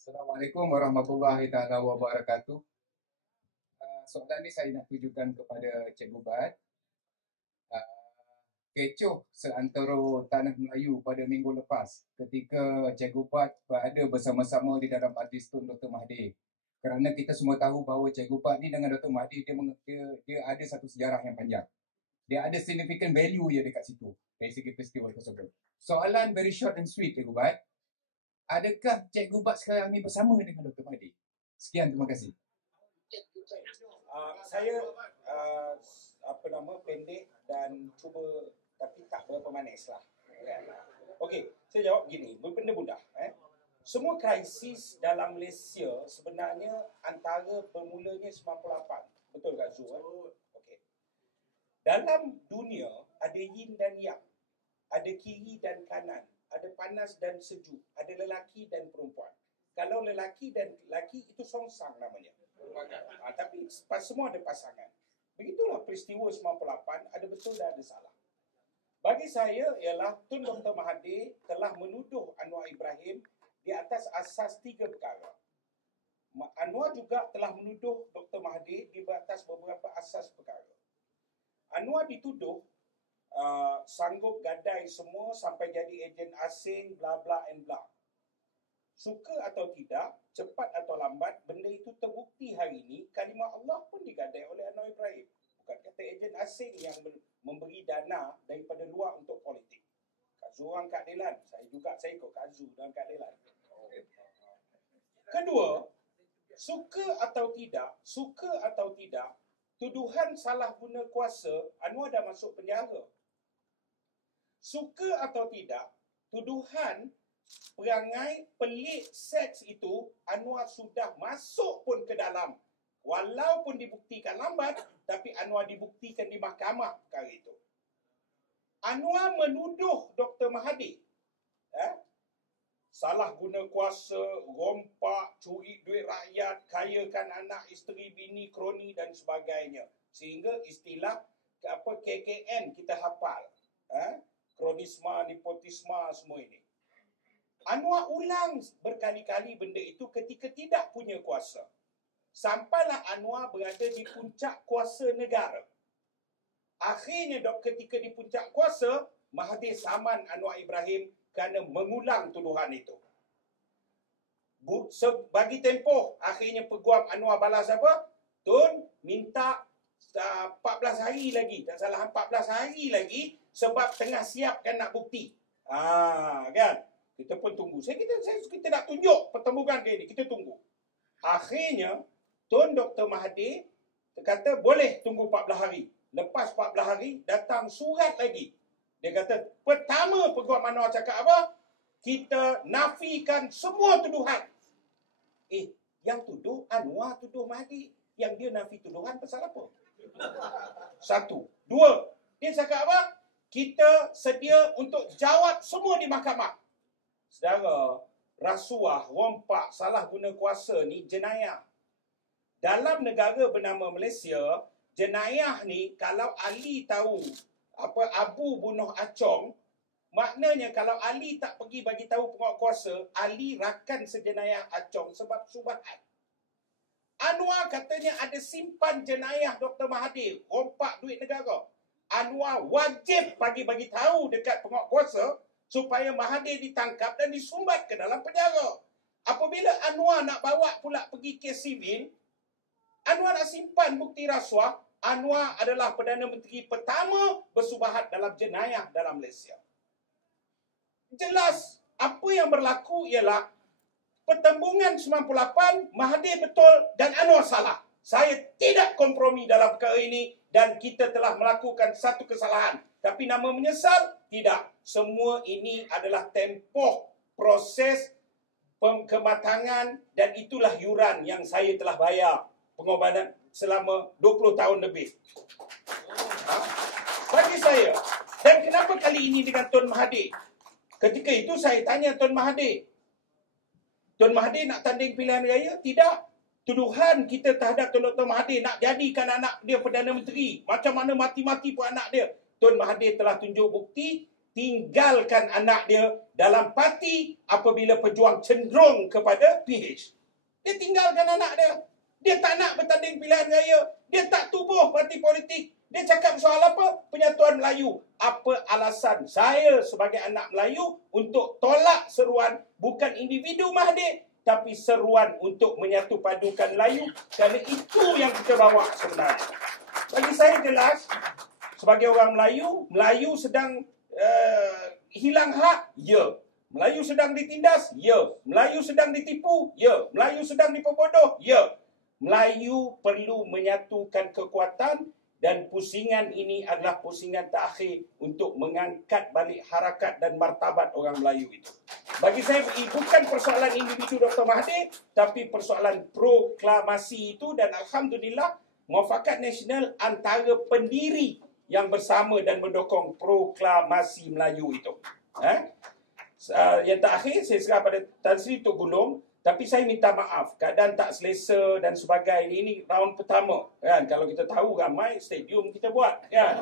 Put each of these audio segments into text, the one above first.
Assalamualaikum warahmatullahi taala wabarakatuh. Soalan ni saya nak tujukan kepada Cikgu Bat. Kecoh seantero Tanah Melayu pada minggu lepas ketika Cikgu Bat berada bersama-sama di dalam majlis Tun Dr. Mahathir. Kerana kita semua tahu bahawa Cikgu Bat ni dengan Dr. Mahathir dia ada satu sejarah yang panjang. Dia ada significant value ya dekat situ dari segi peristiwa tersebut. Soalan very short and sweet, Cikgu Bat. Adakah Cikgu Bat sekarang ni bersama dengan Dr. Mahathir? Sekian, terima kasih. Saya pendek dan cuba tapi tak berapa manis lah. Okey, saya jawab gini, benda mudah. Semua krisis dalam Malaysia sebenarnya antara bermulanya 98. Betul tak Zul? Okey. Dalam dunia ada yin dan yang, ada kiri dan kanan, ada panas dan sejuk, ada lelaki dan perempuan. Kalau lelaki dan lelaki itu songsang namanya. Tapi semua ada pasangan. Begitulah peristiwa 98, ada betul dan ada salah. Bagi saya ialah Tun Dr. Mahathir telah menuduh Anwar Ibrahim di atas asas 3 perkara. Anwar juga telah menuduh Dr. Mahathir di atas beberapa asas perkara. Anwar dituduh sanggup gadai semua sampai jadi ejen asing, bla bla and bla. Suka atau tidak, cepat atau lambat, benda itu terbukti hari ini. Kalimah Allah pun digadai oleh Anwar Ibrahim. Bukan kata ejen asing yang memberi dana daripada luar untuk politik. Kazu orang keadilan. Saya ikut Kazu dalam keadilan. Kedua, suka atau tidak, tuduhan salah guna kuasa, Anwar dah masuk penjara. Suka atau tidak, tuduhan perangai pelik seks itu Anwar sudah masuk pun ke dalam. Walaupun dibuktikan lambat, tapi Anwar dibuktikan di mahkamah perkara itu. Anwar menuduh Dr. Mahathir salah guna kuasa, rompak, curi duit rakyat, kayakan anak, isteri, bini, kroni dan sebagainya. Sehingga istilah KKN kita hafal. Kronisma, nepotisma, semua ini. Anwar ulang berkali-kali benda itu ketika tidak punya kuasa. Sampailah Anwar berada di puncak kuasa negara. Akhirnya ketika di puncak kuasa, Mahathir saman Anwar Ibrahim kerana mengulang tuduhan itu. Bagi tempoh, akhirnya peguam Anwar balas apa? Tun minta 14 hari lagi, tak salah 14 hari lagi sebab tengah siapkan nak bukti. Kan? Kita pun tunggu. Kita nak tunjuk pertempuran dia ni. Kita tunggu. Akhirnya, Tun Dr. Mahathir kata boleh tunggu 14 hari. Lepas 14 hari, datang surat lagi. Dia kata, pertama peguam Anwar cakap apa? Kita nafikan semua tuduhan. Yang tuduh Anwar tuduh Mahathir. Yang dia nafi tuduhan pasal apa? Satu. Dua, dia cakap apa? Kita sedia untuk jawab semua di mahkamah. Saudara, rasuah, rompak, salah guna kuasa ni jenayah. Dalam negara bernama Malaysia, jenayah ni kalau ahli tahu Abu bunuh Acong, maknanya kalau ahli tak pergi bagi tahu penguatkuasa, ahli rakan sejenayah Acong sebab subahat. Anwar katanya ada simpan jenayah Dr. Mahathir, rompak duit negara. Anwar wajib bagi tahu dekat penguatkuasa supaya Mahathir ditangkap dan disumbat ke dalam penjara. Apabila Anwar nak bawa pula pergi kes sivil, Anwar nak simpan bukti rasuah, Anwar adalah Perdana Menteri pertama bersubahat dalam jenayah dalam Malaysia. Jelas, apa yang berlaku ialah pertembungan 98, Mahathir betul dan Anwar salah. Saya tidak kompromi dalam perkara ini dan kita telah melakukan satu kesalahan. Tapi nama menyesal? Tidak. Semua ini adalah tempoh proses kematangan dan itulah yuran yang saya telah bayar pengorbanan selama 20 tahun lebih. Bagi saya, dan kenapa kali ini dengan Tun Mahathir? Ketika itu saya tanya Tun Mahathir nak tanding pilihan raya? Tidak. Tuduhan kita terhadap Tun Dr. Mahathir nak jadikan anak dia Perdana Menteri. Macam mana mati-mati pun anak dia. Tun Mahathir telah tunjuk bukti tinggalkan anak dia dalam parti apabila pejuang cenderung kepada PH. Dia tinggalkan anak dia. Dia tak nak bertanding pilihan raya. Dia tak tubuh parti politik. Dia cakap soal apa? Penyatuan Melayu. Apa alasan saya sebagai anak Melayu untuk tolak seruan bukan individu Mahathir, tapi seruan untuk menyatu padukan Melayu? Kerana itu yang kita bawa sebenarnya. Bagi saya jelas, sebagai orang Melayu, Melayu sedang hilang hak? Ya. Melayu sedang ditindas? Ya. Melayu sedang ditipu? Ya. Melayu sedang diperbodoh? Ya. Melayu perlu menyatukan kekuatan dan pusingan ini adalah pusingan terakhir untuk mengangkat balik harakat dan martabat orang Melayu itu. Bagi saya, bukan persoalan individu Dr. Mahathir, tapi persoalan proklamasi itu, dan Alhamdulillah, Muafakat Nasional antara pendiri yang bersama dan mendukung proklamasi Melayu itu. Yang terakhir, saya serah pada Tan Sri Tok Gulong, tapi saya minta maaf, keadaan tak selesa dan sebagainya. Ini round pertama, kan? Kalau kita tahu ramai, stadium kita buat, kan?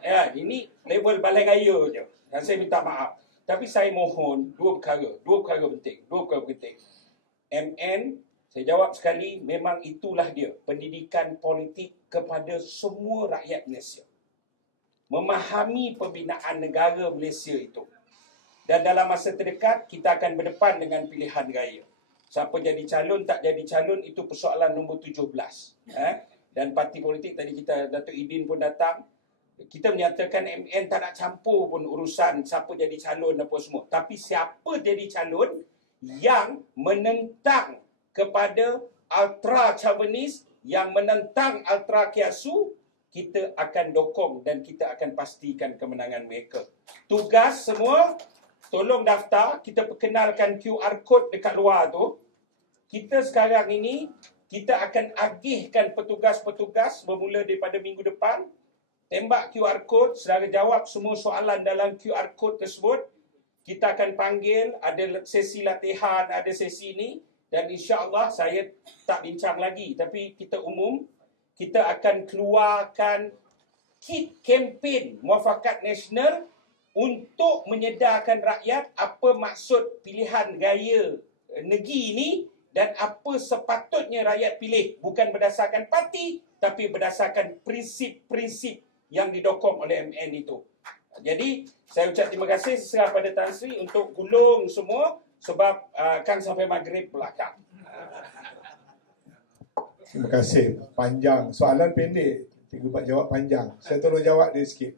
Ya, ini level balai raya je. Dan saya minta maaf. Tapi saya mohon dua perkara penting. MN, saya jawab sekali, memang itulah dia, pendidikan politik kepada semua rakyat Malaysia. Memahami pembinaan negara Malaysia itu. Dan dalam masa terdekat, kita akan berdepan dengan pilihan raya. Siapa jadi calon, tak jadi calon, itu persoalan nombor 17. Dan parti politik, tadi Datuk Idin pun datang. Kita menyatakan MN tak nak campur pun urusan siapa jadi calon apa semua. Tapi siapa jadi calon yang menentang kepada ultra chauvinis, yang menentang ultra kiasu, kita akan dokong dan kita akan pastikan kemenangan mereka. Tugas semua, tolong daftar, kita perkenalkan QR code dekat luar tu. Kita sekarang ini, kita akan agihkan petugas-petugas bermula daripada minggu depan. Tembak QR code, saudara jawab semua soalan dalam QR code tersebut. Kita akan panggil, ada sesi latihan, ada sesi ini. Dan insya-Allah saya tak bincang lagi, tapi kita umum, kita akan keluarkan kit kempen Muafakat Nasional untuk menyedarkan rakyat apa maksud pilihan raya negeri ini dan apa sepatutnya rakyat pilih, bukan berdasarkan parti tapi berdasarkan prinsip-prinsip yang didokong oleh MN itu. Jadi saya ucap terima kasih serah pada Tan Sri untuk gulung semua sebab kan sampai maghrib belakang. Terima kasih. Panjang. Soalan pendek. Cikgu Bat jawab panjang. Saya tolong jawab dia sikit.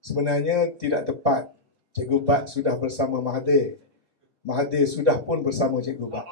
Sebenarnya tidak tepat. Cikgu Bat sudah bersama Mahathir. Mahathir sudah pun bersama Cikgu Bat.